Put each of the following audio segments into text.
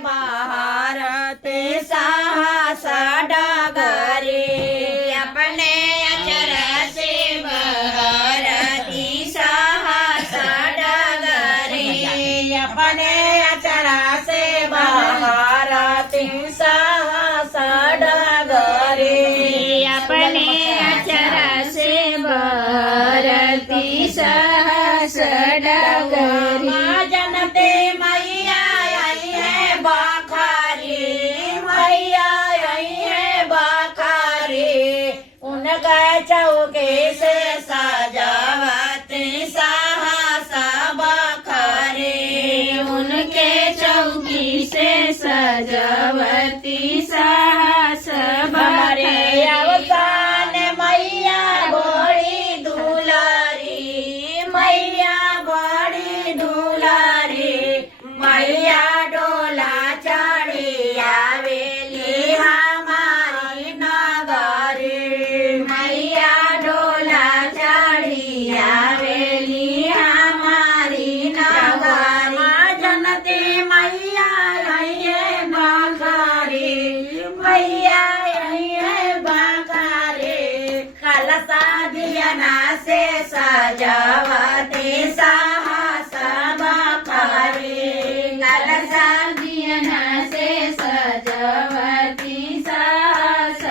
भारते साहस डगरे अपने अचर से बहरती साहस डगरे अपने अचर से बहरती साहस डगरे अपने अचर से बहरती साहस डगरे जनते मैया आई है बाखारी मैया आई है बाखारी उनका चौके से सजावती साहस बखारी उनके चौकी से सजावती साहस बखारी अवसान मैया बड़ी दुलारी मैया बड़ी दुलारी मैया डोला चढ़ी आवेली हमारी नगरी मैया डोला चढ़ी आवेली हमारी नगरी जनती मैया आई है बाखारी मैया आई है बाखारी कलसा दियना से सजावती साहस बखारी कलसा दियना से सजावती साहस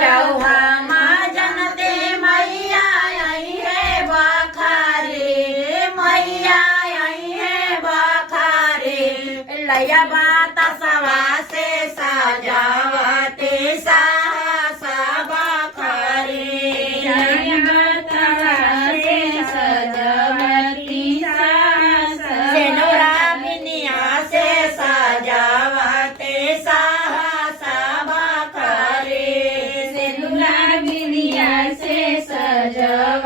जौहा माँ जनते मैया आई है बाखारी मैया आई है बाखारी लया बात सवा से सजावती साहस बखारी लया बात से सजावती साहस सेनुरा बिनिया से सजावती साहस बखारी सेनुरा बिनिया से सजावती